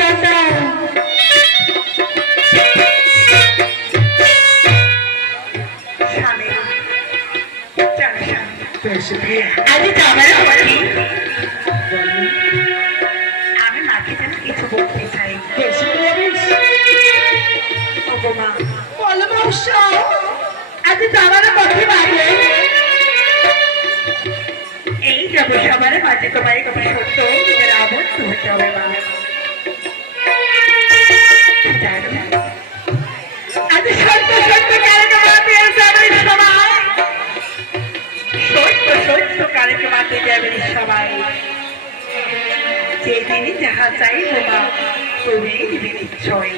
জন্য আমি মাকে যেন কিছু বলতে চাই। আজ যাওয়ার পথে বাড়ি এই যাবো সবার মাঝে তোমায় কত সত্য নিজের আবদ্ধ হতে হবে মা। আজ সত্য সত্য কারকে মাতে যাবে সবাই, সত্য সত্য কারকে মাতে যাবে সবাই। যেদিনই যাহা চাইব মা তুমি দিবি নিশ্চয়।